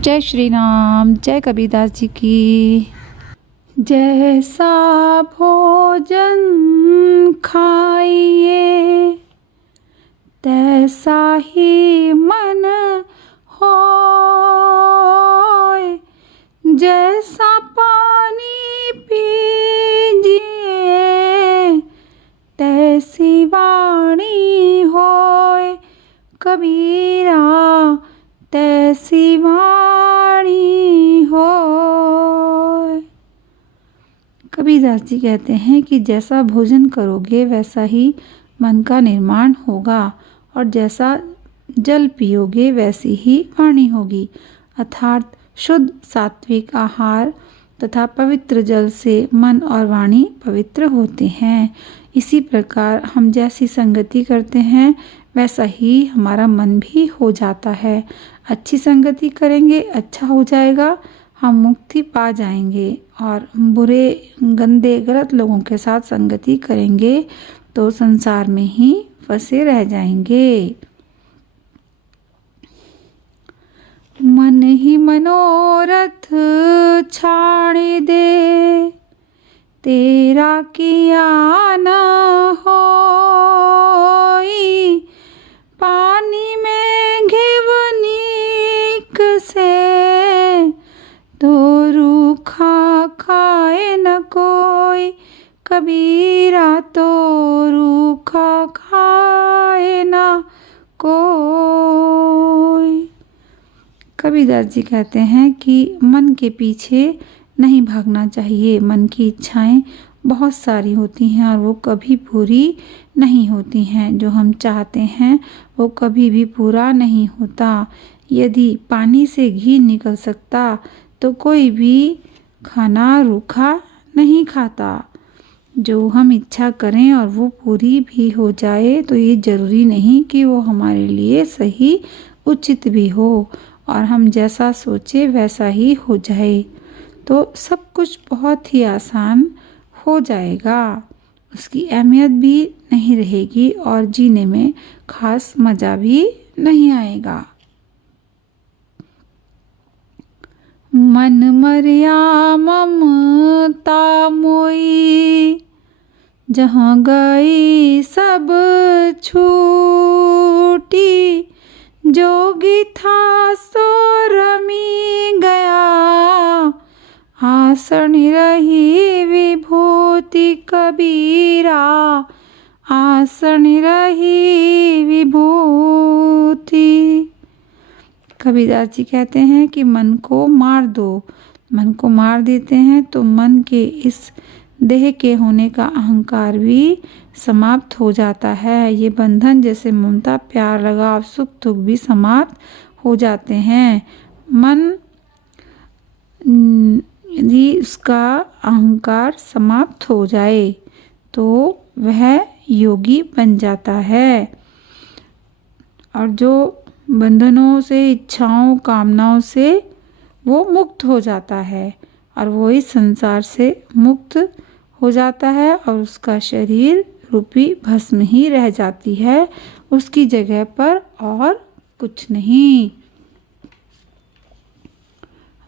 जय श्री राम। जय कबीरदास जी की। जैसा भोजन खाइए तैसा ही मन होय, जैसा पानी पीजिए तैसी वाणी होय, कबीरा तैसी वाणी होय। कबीरदास जी कहते हैं कि जैसा भोजन करोगे वैसा ही मन का निर्माण होगा और जैसा जल पियोगे वैसी ही वाणी होगी। अर्थात शुद्ध सात्विक आहार तथा पवित्र जल से मन और वाणी पवित्र होते हैं। इसी प्रकार हम जैसी संगति करते हैं वैसा ही हमारा मन भी हो जाता है। अच्छी संगति करेंगे अच्छा हो जाएगा, हम मुक्ति पा जाएंगे। और बुरे गंदे गलत लोगों के साथ संगति करेंगे तो संसार में ही फंसे रह जाएंगे। मन ही मनोरथ छाड़ दे, तेरा किया न होई, पानी में घिवनीक से तो रूखा खाए न कोई, कबीरा तो रूखा खाए न कोई। कबीरदास जी कहते हैं कि मन के पीछे नहीं भागना चाहिए। मन की इच्छाएं बहुत सारी होती हैं और वो कभी पूरी नहीं होती हैं। जो हम चाहते हैं वो कभी भी पूरा नहीं होता। यदि पानी से घी निकल सकता तो कोई भी खाना रूखा नहीं खाता। जो हम इच्छा करें और वो पूरी भी हो जाए तो ये जरूरी नहीं कि वो हमारे लिए सही उचित भी हो और हम जैसा सोचे वैसा ही हो जाए तो सब कुछ बहुत ही आसान हो जाएगा। उसकी अहमियत भी नहीं रहेगी और जीने में खास मज़ा भी नहीं आएगा। मन मर्या ममता मोई, जहाँ गई सब छूटी, जोगी था सो रमी गया, आसन रही विभूति, कबीरा आसन रही विभूति। कबीरदास जी कहते हैं कि मन को मार दो। मन को मार देते हैं तो मन के इस देह के होने का अहंकार भी समाप्त हो जाता है। ये बंधन जैसे ममता प्यार लगाव सुख दुख भी समाप्त हो जाते हैं। मन यदि उसका अहंकार समाप्त हो जाए तो वह योगी बन जाता है और जो बंधनों से इच्छाओं कामनाओं से वो मुक्त हो जाता है और वो इस संसार से मुक्त हो जाता है और उसका शरीर रूपी भस्म ही रह जाती है, उसकी जगह पर और कुछ नहीं।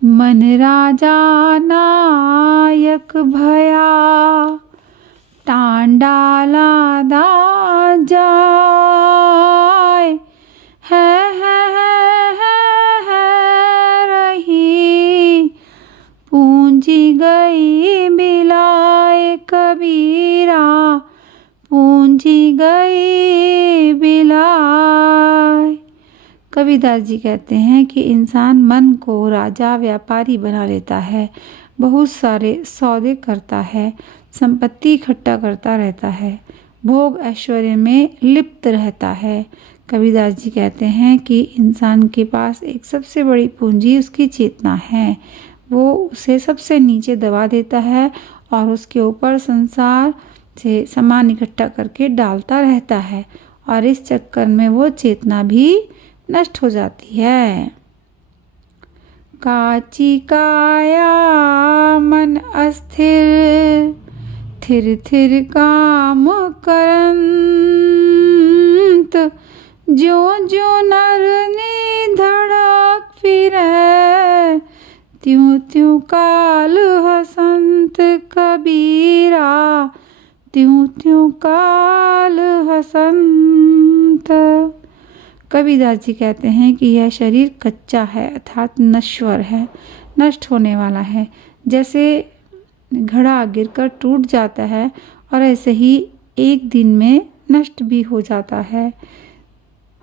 मन राजा नायक भया, टांडाला दा जाय, है रही पूंजी गई बिलाए, कबीरा पूंजी गई बिलाए। कबीरदास जी कहते हैं कि इंसान मन को राजा व्यापारी बना लेता है, बहुत सारे सौदे करता है, संपत्ति इकट्ठा करता रहता है, भोग ऐश्वर्य में लिप्त रहता है। कबीरदास जी कहते हैं कि इंसान के पास एक सबसे बड़ी पूंजी उसकी चेतना है। वो उसे सबसे नीचे दबा देता है और उसके ऊपर संसार से सामान इकट्ठा करके डालता रहता है और इस चक्कर में वो चेतना भी नष्ट हो जाती है। काची काया मन अस्थिर, थिर थिर काम करंत, ज्यों ज्यों नर ने धड़क फिरै, त्यों त्यों काल हसंत कबीरा, त्यों त्यों काल हसंत। कबीरदास जी कहते हैं कि यह शरीर कच्चा है अर्थात नश्वर है, नष्ट होने वाला है। जैसे घड़ा गिरकर टूट जाता है और ऐसे ही एक दिन में नष्ट भी हो जाता है।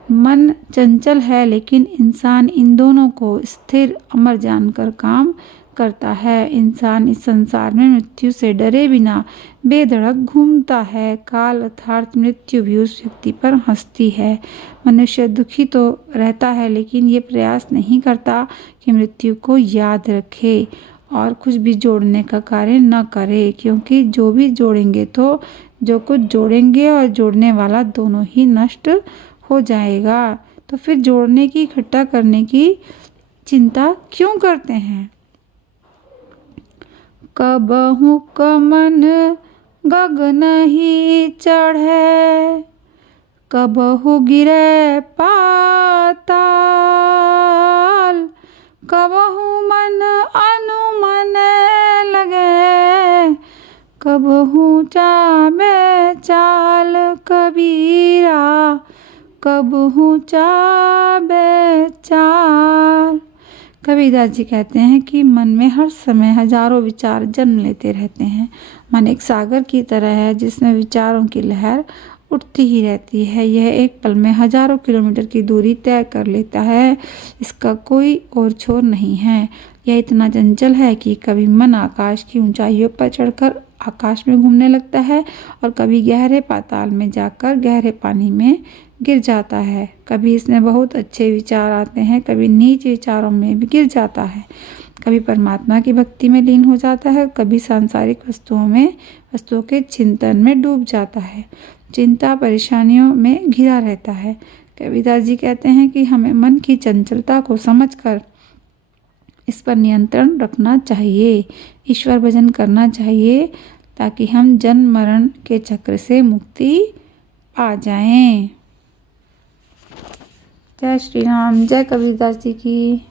मन चंचल है लेकिन इंसान इन दोनों को स्थिर अमर जानकर काम करता है। इंसान इस संसार में मृत्यु से डरे बिना बेधड़क घूमता है। काल अर्थात मृत्यु भी उस व्यक्ति पर हंसती है। मनुष्य दुखी तो रहता है लेकिन ये प्रयास नहीं करता कि मृत्यु को याद रखे और कुछ भी जोड़ने का कार्य न करे, क्योंकि जो भी जोड़ेंगे तो जो कुछ जोड़ेंगे और जोड़ने वाला दोनों ही नष्ट हो जाएगा। तो फिर जोड़ने की, इकट्ठा करने की चिंता क्यों करते हैं। कबहु कमन गगन ही चढ़े, कबहु गिरे पाताल, कबहु मन अनुमन लगे, कबहु चाबे चाल कबीरा, कबहु चाबे चाल। कबीरदास जी कहते हैं कि मन में हर समय हजारों विचार जन्म लेते रहते हैं। मन एक सागर की तरह है जिसमें विचारों की लहर उठती ही रहती है। यह एक पल में हजारों किलोमीटर की दूरी तय कर लेता है, इसका कोई और छोर नहीं है। यह इतना चंचल है कि कभी मन आकाश की ऊंचाइयों पर चढ़कर आकाश में घूमने लगता है और कभी गहरे पाताल में जाकर गहरे पानी में गिर जाता है। कभी इसमें बहुत अच्छे विचार आते हैं, कभी नीच विचारों में भी गिर जाता है। कभी परमात्मा की भक्ति में लीन हो जाता है, कभी सांसारिक वस्तुओं के चिंतन में डूब जाता है। चिंता परेशानियों में घिरा रहता है। कबीरदास जी कहते हैं कि हमें मन की चंचलता को समझकर इस पर नियंत्रण रखना चाहिए, ईश्वर भजन करना चाहिए, ताकि हम जन्म मरण के चक्र से मुक्ति पा जाएं। जय श्री राम। जय कबीरदास जी की।